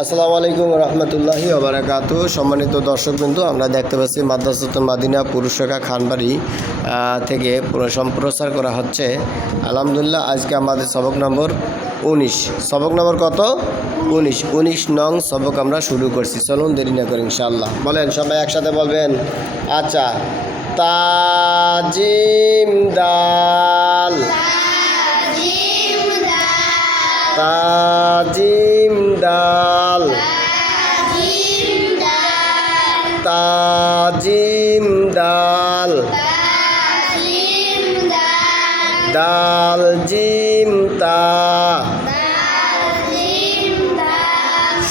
আসসালামু আলাইকুম রহমতুল্লাহি ওয়া বারাকাতুহু। সম্মানিত দর্শকবৃন্দ, আমরা দেখতে পাচ্ছি মাদ্রাসাতুল মাদিনা পুরুষশাখা খানবাড়ি থেকে সম্প্রচার করা হচ্ছে। আলহামদুলিল্লাহ, আজকে আমাদের সবক নম্বর 19। সবক নম্বর কত? 19 নং সবক আমরা শুরু করছি। চলুন দেরি না করে ইনশাআল্লাহ বলেন, সবাই একসাথে বলবেন। আচ্ছা, তাজিম দাল, তাজিম দাল, তাজিম দাল, দাল জিম তা।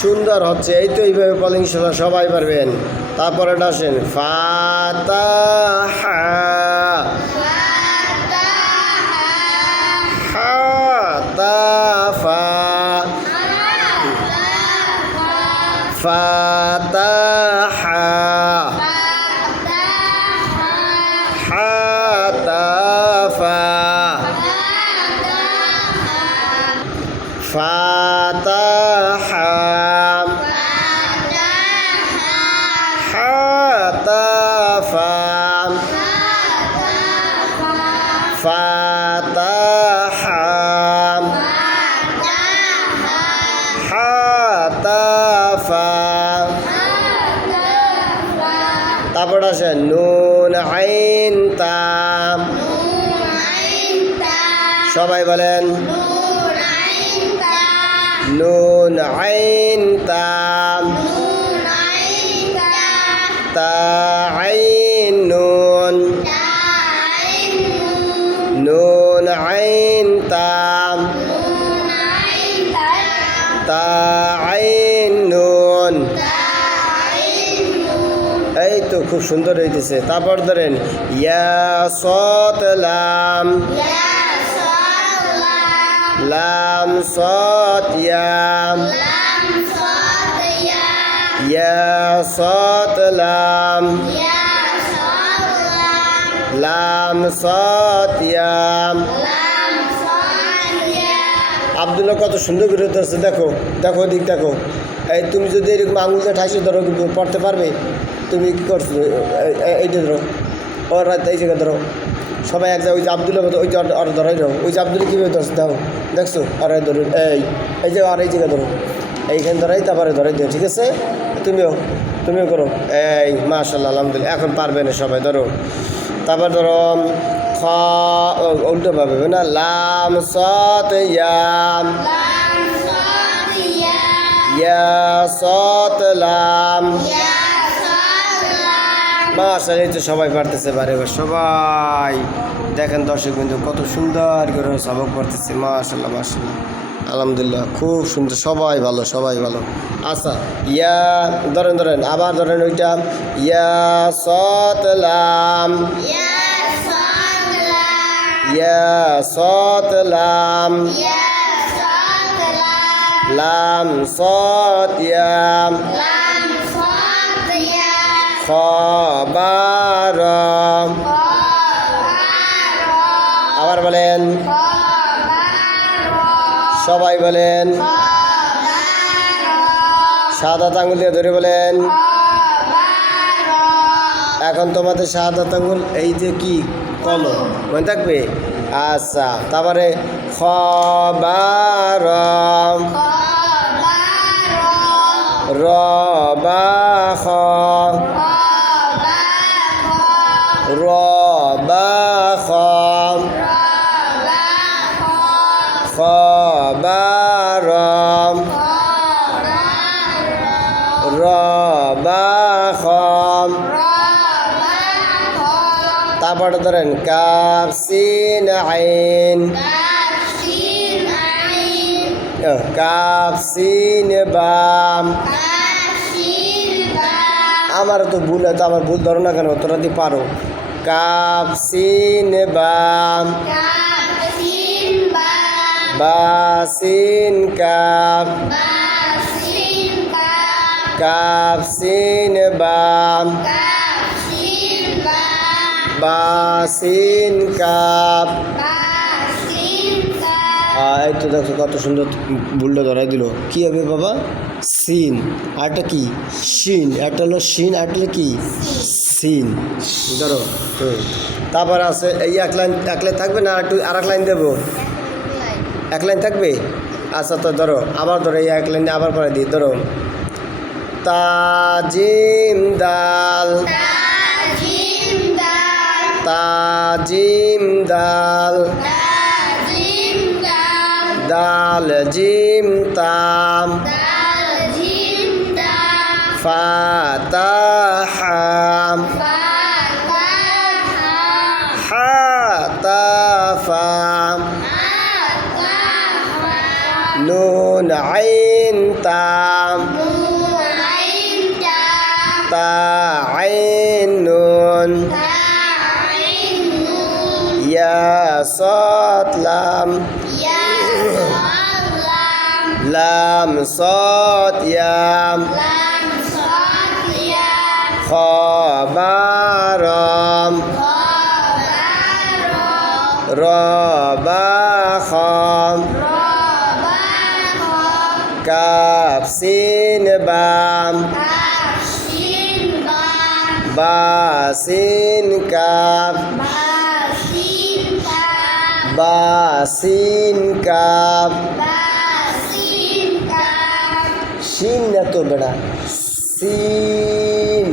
সুন্দর হচ্ছে, এই তো এইভাবে বলেন ইনশাআল্লাহ সবাই পারবেন। তারপরে আসেন ফাতাহা, হাতাফা, ফাতাহা, হাতাফা, ফাতাহা, হাতাফা, ফাতাহা, হাতাফা। তারপর আছে নুন আইন তাম। সবাই বলেন নুন আইন তাম, তা আইন নুন, নুন আইন তাম, তা আইন নুন। এই তো খুব সুন্দর হইতেছে। তারপর ধরেন ইয়া সত লাম, লাম সত ইয়াম, ইয়া সত লাম, লাম সত ইয়াম। আব্দুল্লাহ কত সুন্দর করে ধরছে, দেখো দেখো দিক দেখো। এই তুমি যদি এরকম আঙুলটা ঠাইসে ধরো কিন্তু পড়তে পারবে। তুমি কী করছো? এইটা ধরো, ওর রাত এই জায়গায় ধরো। সবাই এক জায়গায় ওই যে আব্দুল্লাহ ওই যে আর ধরাই ধরো। ওই যে আব্দুল্লাহ কীভাবে ধরছে দেখো, দেখছো? আর ধরুন এই যে আর এই জায়গায় ধরো, এইখানে ধরাই তারপরে ধরাই দিও, ঠিক আছে? তুমিও করো। এই মাশাআল্লাহ, আলহামদুলিল্লাহ, এখন পারবে না সবাই। ধরো তারপর ধরো খ, উল্টো ভাবে না, লাম সত ইয়াম, ইয়া সত লাম। মাশাআল্লাহ, এই তো সবাই পারতেছে। বারে সবাই দেখেন দর্শক বিন্দু কত সুন্দর করে সবক পড়তেছে। মাশাআল্লাহ মাশাআল্লাহ, আলহামদুলিল্লাহ, খুব সুন্দর। সবাই ভালো, সবাই ভালো। আচ্ছা, ইয়া ধরেন আবার ধরেন ওইটা ইয়া সত লাম, ইয়া সত লাম, লাম সত ইয়াম, খবার। আবার বলেন, সবাই বলেন, শাহাদাত আঙ্গুল দিয়ে ধরে বলেন। এখন তোমাদের শাহাদাত আঙ্গুল এই যে কি কলম মনে থাকবে। আচ্ছা, তারপরে খবার, রবা খ, রবা খ, খবার, রবা খ। তারপরে ধরেন কাফ সিন আইন, কাফ সিন বাম। আমার তো ভুল আছে, আমার ভুল ধরো না কেন, তোরা দিয়ে পারো। কাফ সিন বাম, বা সিন কাফ, কাফ সিন বাম, বা সিন কাফ, এই তো দেখো কত সুন্দর ভুলটা ধরাই দিল। কি হবে বাবা? সিন। আরটা কি? শিন। একটা হলো শিন, আরটা হলো কি? সিন। ধরো। তারপর আছে এই এক লাইন থাকবে না, একটু আর এক লাইন দেবো? এক লাইন থাকবে। আচ্ছা তো ধরো, আবার ধরো এই এক লাইনে আবার পরে দিই। ধরো তাজিম দাল, তাজিম দাল, দাল জিম তাম, ফাতাহাম, হাতাফাম, নুন আইন তাম, তা আইন নুন, ইয়া সাদ লাম, লাম সাদ ইয়াম, খ বারাম, র বা খাম, কাফ সিন বাম, বা সিন কাফ, বা সিন কাফ, শিন না তো বেড়া, সিন।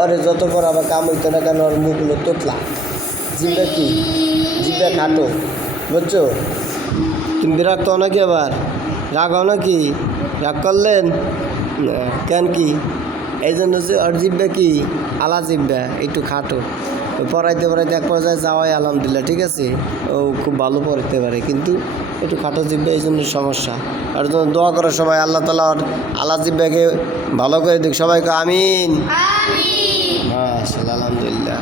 ওরে যত পর আবার কাম হইতো না কেন, ওর মুখগুলো তোতলা, জিভটা কি, জিভটা খাটো, বুঝছো? তুমি বিরক্ত হও নাকি? আবার রাগ হও নাকি? রাগ করলেন কেন? কি এই জন্য যে ওর জিভটা কি আলা, জিভটা একটু খাটো। পড়াইতে এক পর্যায়ে যাওয়াই আলহামদুলিল্লাহ, ঠিক আছে। ও খুব ভালো পড়তে পারে, কিন্তু একটু খাটো জিভ্বা, এই জন্য সমস্যা। আর জন্য দোয়া করার সময় আল্লাহ তাআলা ওর আলা জিভ্বাকে ভালো করে দিক। সবাইকে আমিন। মাশাআল্লাহ, আলহামদুলিল্লাহ।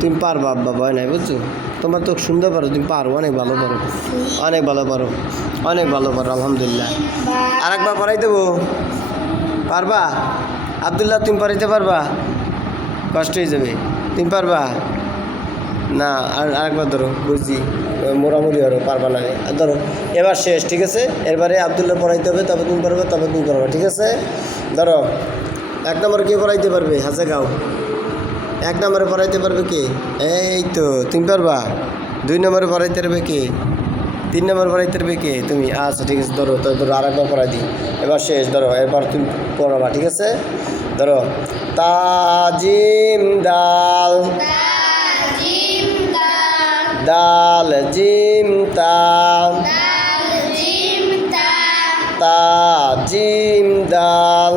তুমি পারবা আব্বা, ভয় নাই, বুঝছো? তোমার তো সুন্দর পারো, তুমি পারো, অনেক ভালো পারো, অনেক ভালো পারো, অনেক ভালো পারো, আলহামদুলিল্লাহ। আরেকবার পড়াই দেবো, পারবা? আব্দুল্লাহ তুমি পড়াইতে পারবা? কষ্ট হয়ে যাবে, তুমি পারবা না? আরেকবার ধরো, বুঝছি মোরামুরি আরো পারবা না। ধরো এবার শেষ, ঠিক আছে। এরবারে আব্দুল্লাহ পড়াইতে হবে, তবে তুমি পারবে, তবে তুমি পারবা, ঠিক আছে। ধরো এক নম্বরে কে পড়াইতে পারবে? হাসে গাও। এক নম্বরে পড়াইতে পারবে কে? এই তো তুমি পারবা। দুই নম্বরে পড়াইতে পারবে কে? তিন নম্বর পড়াইতে পারবে কে? তুমি। আচ্ছা ঠিক আছে, ধরো তো, ধরো আরেকবার পড়াই দিই। এবার শেষ, ধরো এরপর তুমি পড়াবা, ঠিক আছে। ধরো তাজিম দাল, দাল জিম তাম, তাজিম দাল,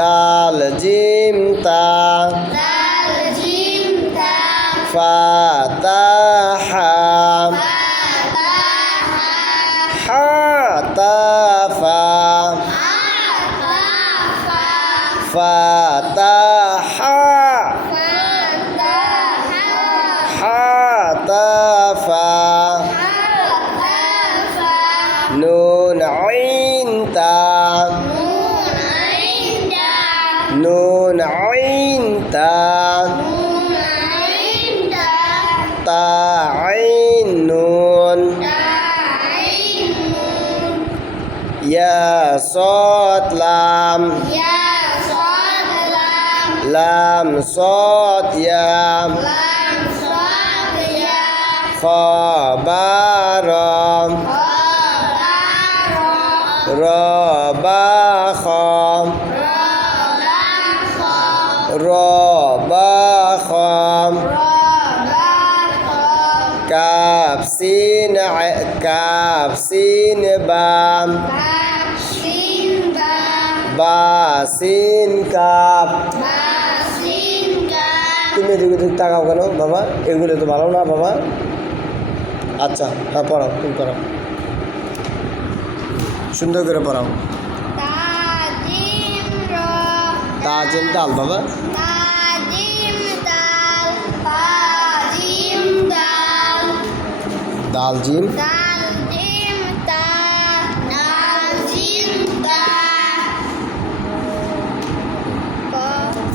দাল জিম তাম, ফাতাহাম, হাতাফাম, ফাতাহা, হাতাফা, নুন আইন তাম, নুন আইন তাম, তা আইন নুন, ইয়া সাদ লাম, লাম সাদ ইয়াম, খ বারাম, র বা খাম, র বা খাম, কাফ সিন, কাফ সিন বাম, বা সিন কাফ। তুমি এদিকে দিক তাকাও কেন বাবা? এগুলো তো ভালো না বাবা। আচ্ছা হ্যাঁ, পড়াও, তুমি পড়াও, সুন্দর করে পড়াও। তাজিম দাল বাবা, দাল জিম,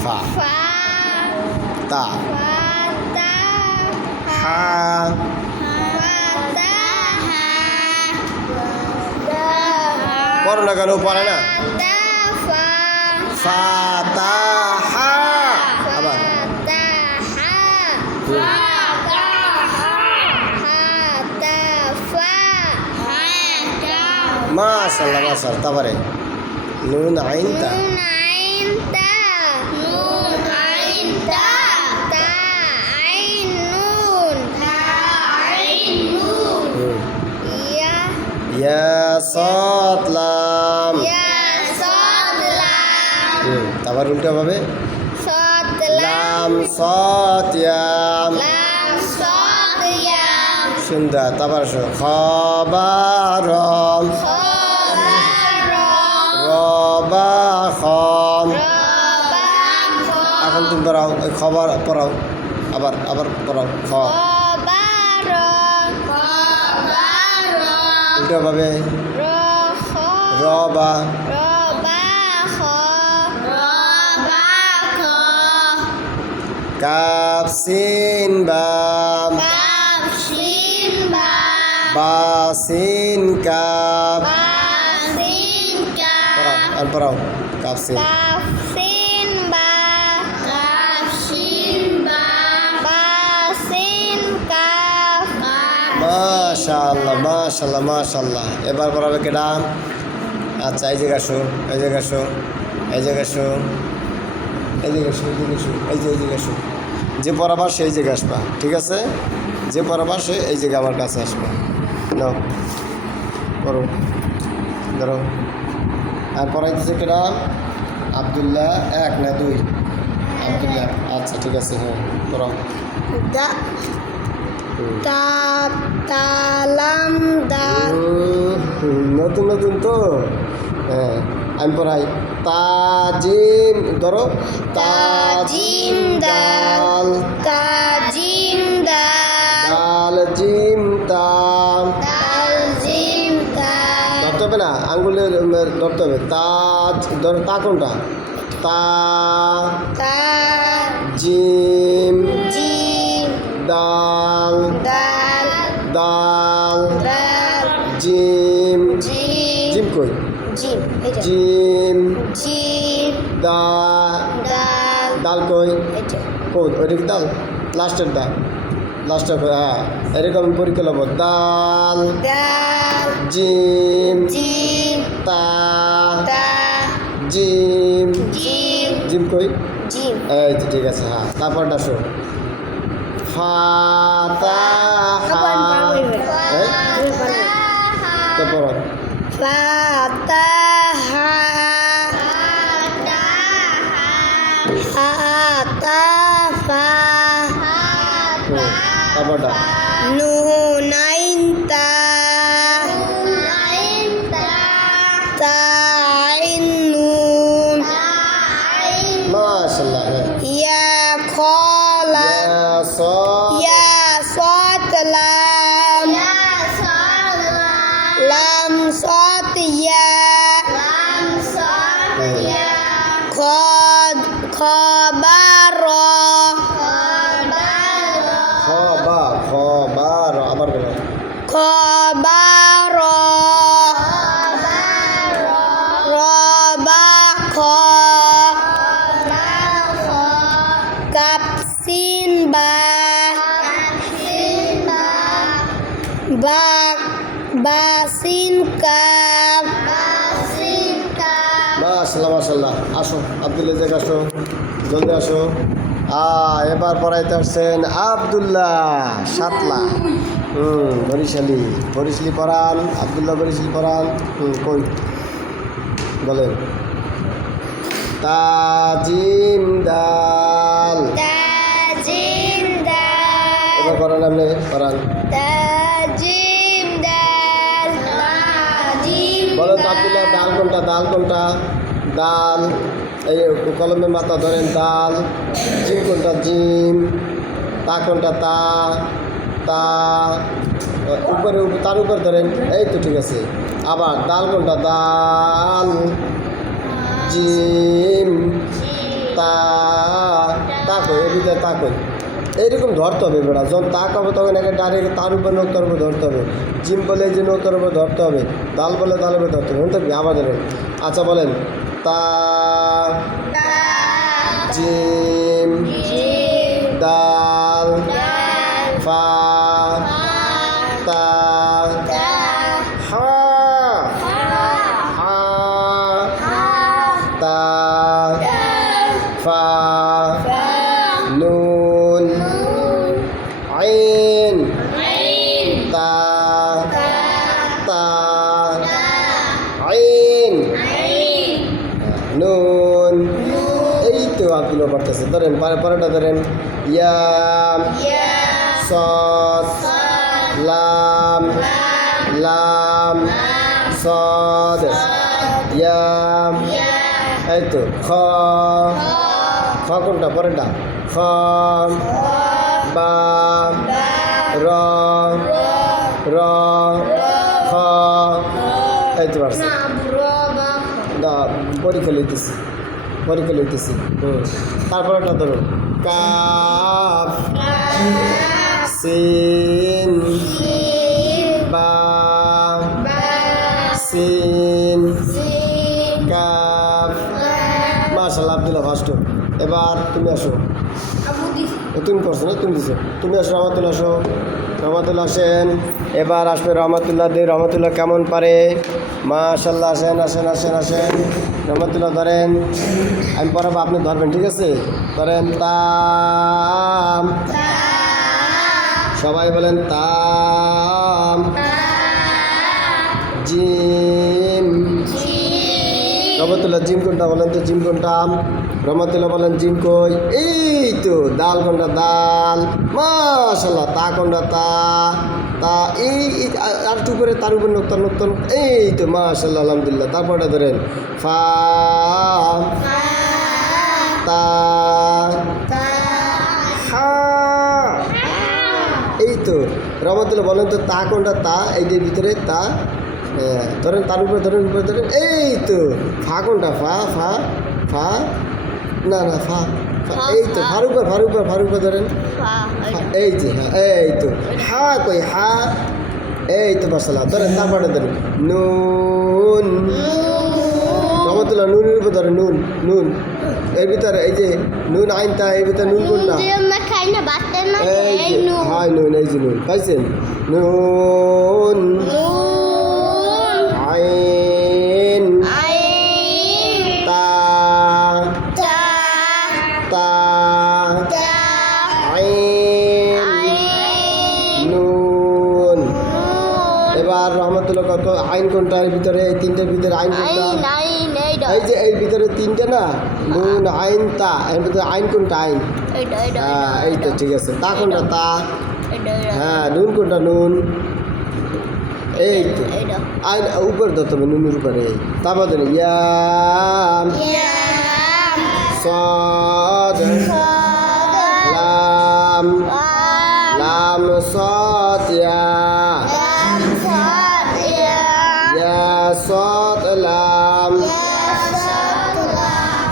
ফা, তা, পড়ো না কেন পড়ে না ফাতাহা আবার মাশাআল্লাহ মাশাআল্লাহ তারপরে নুন আইন তা ইয়া সাদ লাম তারপর উল্টা ভাবে লাম সাদ ইয়াম সুন্দর তারপর খবরম রবা খন এখন তুমি পড়াও ওই খবর পড়াও আবার পড়াও খ উল্টা ভাবে রবা কাফ সিন বাম বা সিন কাফ পড়াও কাফ সিন মাশাআল্লাহ মাশাআল্লাহ মাশাআল্লাহ এবার পড়াবে কেডা আচ্ছা এই জায়গা শো এই জায়গা শো এই জায়গা শো এই জায়গা শো এই জায়গা শো এই জায়গা শো যে পড়াবা সেই জায়গায় আসবা ঠিক আছে যে পড়াবা সে এই জায়গা আমার কাছে আসবা নাও পড়ো ধরো আর পড়াইতেছে কেডা আব্দুল্লাহ 1 না 2 আব্দুল্লাহ আচ্ছা ঠিক আছে হ্যাঁ পড়াও তালাম দাল নতুন নতুন তো হ্যাঁ আমি পড়াই তাজিম ধরো তাজিম দাল তাজিম দাল দাল জিম তাম তাজিম দাল ধরতে হবে না আঙ্গুলে ধরতে হবে তাজ ধরো তা কোনটা তা জিম জিম দাল দাল দাল দাল জিম জিম জিম কই জিম এটা জিম জিম দা দাল দাল কই এটা কই ওইটা কি দাল লাস্টের দা লাস্টের হ্যাঁ এরকম পরীক্ষা লব দাল দাল জিম জিম তা তা জিম জিম জিম কই জিম এই তো ঠিক আছে হ্যাঁ তারপরটা শো ফাতাহা হ্যাঁ তারপর ফাতাহা ফাতাহা তারপরটা নুনাইন তা তাইন নুন মাশাআল্লাহ হ্যাঁ ইয়া খলা ইয়া সা ইয়া সাত লাম লাম সাত ইয়া খদ খবার খবর আবার বলো খবার রবা খ কাপসিন বা বাসিন কাপ মাশাআল্লাহ মাশাআল্লাহ আসো আব্দুল্লাহ জায়গা আসো জলদি আসো এবার পড়াইতে আসছেন আব্দুল্লাহ সাতলা বরিশালি পড়ান আব্দুল্লাহ বরিশালি পড়ান কই বলেন তাজিম দাল তাজিম দাল এবার পড়ান আপনি পড়ান তাজিম দাল তাজিম বলো তো আব্দুল্লাহ দাল কোনটা দাল এই কলমের মাথা ধরেন দাল জিম কোনটা জিম তা কোনটা তা উপরে তার উপর ধরেন এই তো ঠিক আছে আবার দাল কোনটা দাল জিম তা কই এর ভিতরে তা কই এইরকম ধরতে হবে বেড়া, যখন তা খাবো তখন একে ডাইরেক্ট তার উপর নোকতার উপর ধরতে হবে, জিম বলে যে নোকতার উপর ধরতে হবে, দাল বলে দালের উপর ধরতে হবে, বুঝতে আবার ধরেন। আচ্ছা বলেন, তা জিম দাল ফা তা হা হা তা ফা নুন আইন তা তা আইন নুন। এই তো আপনি পারতেছে, ধরেন পরেরটা ধরেন, ইয়াম সদ লাম লাম সদ ইয়াম। এই তো খ খ কোনটা পরেরটা, খ বা র র খ। এই তো পারছি না, পরীক্ষা লইতেছি তারপর একটা ধরুন, কাফ সিন বা সিন কাফ। মাশাআল্লাহ আব্দুল্লাহ ফার্স্ট। এবার তুমি আসো, তুমি করছো না, তুমি দিছো, তুমি আসো রহমতুল্লাহ, আসো রহমতুল্লাহ আসেন। এবার আসবে রহমতুল্লাহ, দিয়ে রহমতুল্লাহ কেমন পারে, মাশাআল্লাহ আসেন আসেন আসেন আসেন। রহমতুল্লাহ ধরেন, আমি পড়াবো আপনি ধরবেন, ঠিক আছে? ধরেন তাম, সবাই বলেন তাম। জিম, রহমতুল্লাহ জিম কোনটা বলেন তো, জিম কোনটা? রহমতুল্লাহ বলেন জিম কই? এই তো দাল কোনটা, দাল। মাশাআল্লাহ তা কোনটা, তা তা। এই আর একটু করে তার উপর নোক্তার নোক্তার, এই তো মাশাআল্লাহ আলহামদুলিল্লাহ। তারপরটা ধরেন ফা তা হা। এই তো রহমতুল্লাহ বলেন তো তা কোনটা, তা এই যে ভিতরে তা, ধরেন তার উপরে ধরেন, উপরে ধরেন। এই তো ফা কোনটা, ফা ফা ফা না না ফা, এই তো ফার উপর ধরেন, এই যে হ্যাঁ, এই তো হা কই হা। এই তো মাশাআল্লাহ ধরেন, তারপরে ধরেন নুন, রহমতুল্লাহ নুনের উপর ধরেন, নুন নুন এর ভিতরে, এই যে নুন আইন তা, এর ভিতরে নুন কোনটা? এই যে হাই নুন, এই যে নুন পাইছেন, নুন আইন তা তা আইন নুন। এবার রহমতুল্লাহ কত আইন কোনটা এর ভিতরে, এই তিনটার ভিতরে আইন কোনটা? এই যে এর ভিতরে তিনটা না, নুন আইন তা, এর ভিতরে আইন কোনটা, আইন? হ্যাঁ এই তো ঠিক আছে। তা কোনটা, তা? হ্যাঁ নুন কোনটা, নুন? এই তো আইন উপরে ধরতে হবে, নুনের উপরে। তারপর ধরে ইয়াম সদ লাম লাম সদ ইয়া ইয়া সদ লাম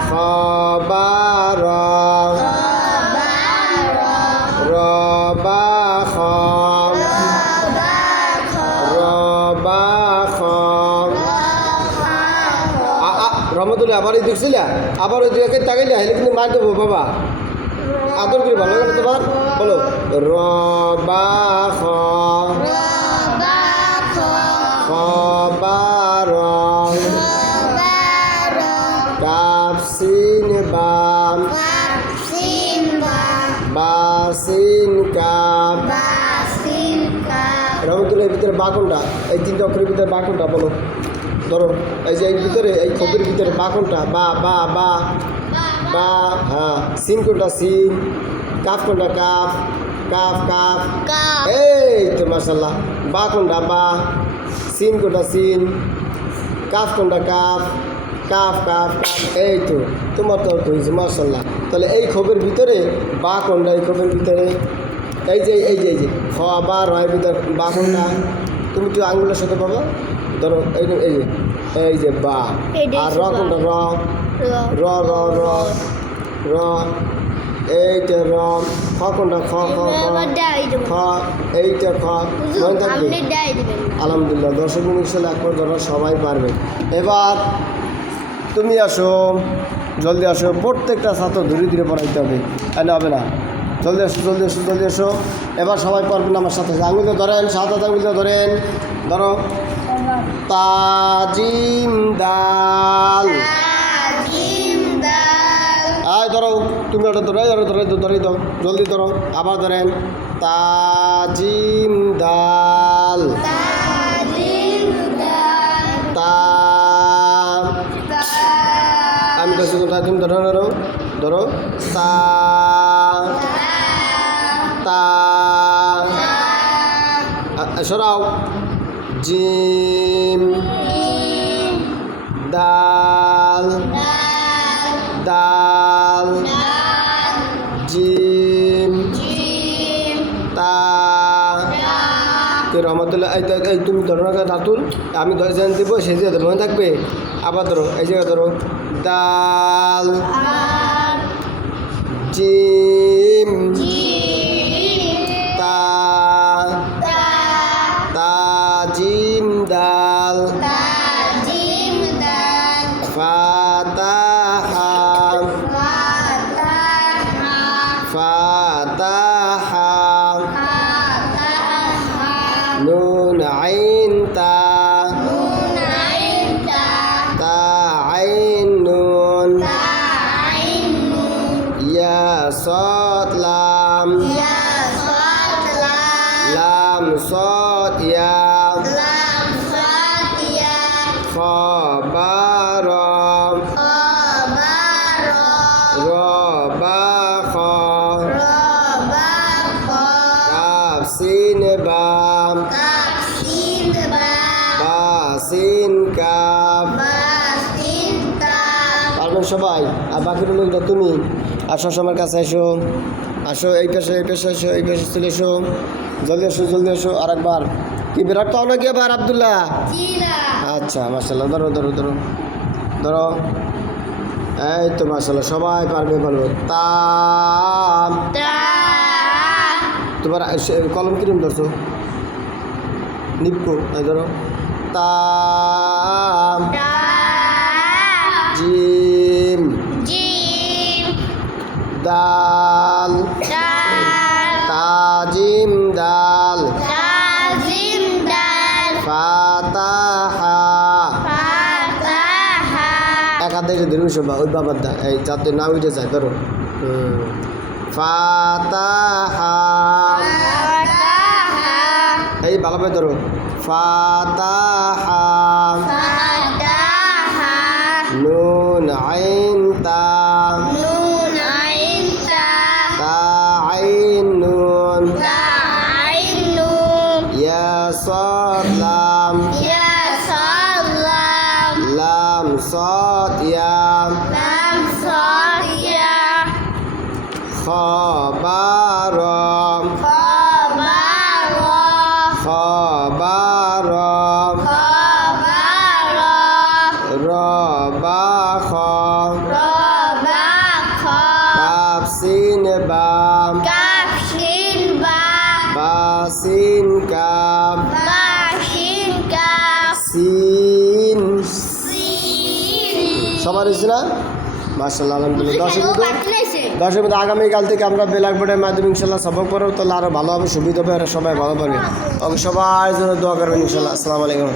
খ বা র র বা খ র বা খ। রহমতুল্লাহ আবার এই দেখছিলা, আবার ওই দিকে তাকাইলে হেলে কিন্তু মার দেবো বাবা, আদর করে ভালো গেল তোমার। বলো র বা খ খ বা র কাফ সিন বাম বা সিন কাফ। রহমতুল্লাহ ভিতরে বা কোনটা, এই তিনটা অক্ষরের ভিতরে বা কোনটা বলো? ধরো এই যে এই ভিতরে, এই খোপের ভিতরে বা কোনটা, বা বা বা বা। হ্যাঁ সিন কোনটা, সিন। কাফ কোনটা, কাফ কাফ কাফ। এই তো মাশাআল্লাহ। বা কোনটা, বা। সিন কোনটা, সিন। কাফ কোনটা, কাফ কাফ কাফ কাফ। এই তো তোমার তো হয়েছে মাশাআল্লাহ। তাহলে এই খোপের ভিতরে বা কোনটা, এই খোপের ভিতরে এই যে এই যে এই যে খ বা রয়ের ভিতরে বা কোনটা? তুমি একটু আঙুলের সাথে পাবো, ধরো এই যে এই যে বা। আর র কোনটা, র র র র র এইটা র খ কোনটা খ খ খ আবার ডাই দেব খ এইটা খ মনে থাকবে আপনি ডাই দিবেন আলহামদুলিল্লাহ 10 মিনিট ছিল একবার ধরো সবাই পারবে এবার তুমি আসো জলদি আসো প্রত্যেকটা ছাত্র ধীরে ধীরে পড়াইতে হবে তাহলে হবে না জলদি আসো জলদি আসো জলদি আসো এবার সবাই পারবেন আমার সাথে আঙুলটা ধরেন সাত হাত আঙুলটা ধরেন ধরো তাজিম দাল তাজিম দাল আয় ধরো তুমি ওটা ধরো ধরো ধরো ধরে দাও জলদি ধরো আবার ধরেন তাজিম দাল তাজিম দাল তা আমি কাছে কোথায় তুমি ধরো ধরো ধরো তা তা সরাও জিম দাল দাল জিম তা কে রহমতুল্লাহ এই তুমি ধরো না রাতুল আমি ধরে দিব সেই জায়গায় মনে থাকবে আবার ধরো এই জায়গায় ধরো দাল জিম তা তাজিম দাল তাজিম দাল ফাতাহা ফাতাহা নুন আইন তা তা আইন নুন ইয়া সাদ লাম লাম সাদ ইয়া খ বা র র বা খ কাফ সিন বা বা সিন কাফ পারবেন সবাই আর বাকির লোকটা তুমি আসো আমার কাছে এসো আসো এই পাশে এসো এই পাশে চলে এসো জলদি এসো আর একবার কি বিরাট পাও নাকি আবার আব্দুল্লাহ আচ্ছা মাশাল্লাহ ধরো ধরো ধরো ধরো এই তো মাশাল্লাহ সবাই পারবে বলবো তা তোমার কলম কিরম ধরছো নিপকো এই ধরো তা জিম দাল তাজিম দাল ফাতাহা এক হাতে এসে ধরুন সব ওই বাবার দা এই যাতে না উঠে যায় ধরো ফাতাহা এই ভালোভাবে ধরো ফাতাহা নুন আইন তা তা আইন নুন ইয়া সাদ লাম লাম সাদ ইয়া খ বা র খ বা র র বা খ কাফ সিন বা বা সিন কাফ সিন সবার হয়েছে না মাশাআল্লাহ আলহামদুলিল্লাহ দর্শক কিন্তু আগামীকাল থেকে আমরা ব্ল্যাক বোর্ডের মাধ্যমে ইনশাল্লাহ সবক পড়ব তাহলে আরও ভালো হবে সুবিধা হবে আর সবাই ভালো পারবে ওকে সবার জন্য দোয়া করবেন ইনশাল্লাহ আসসালামু আলাইকুম।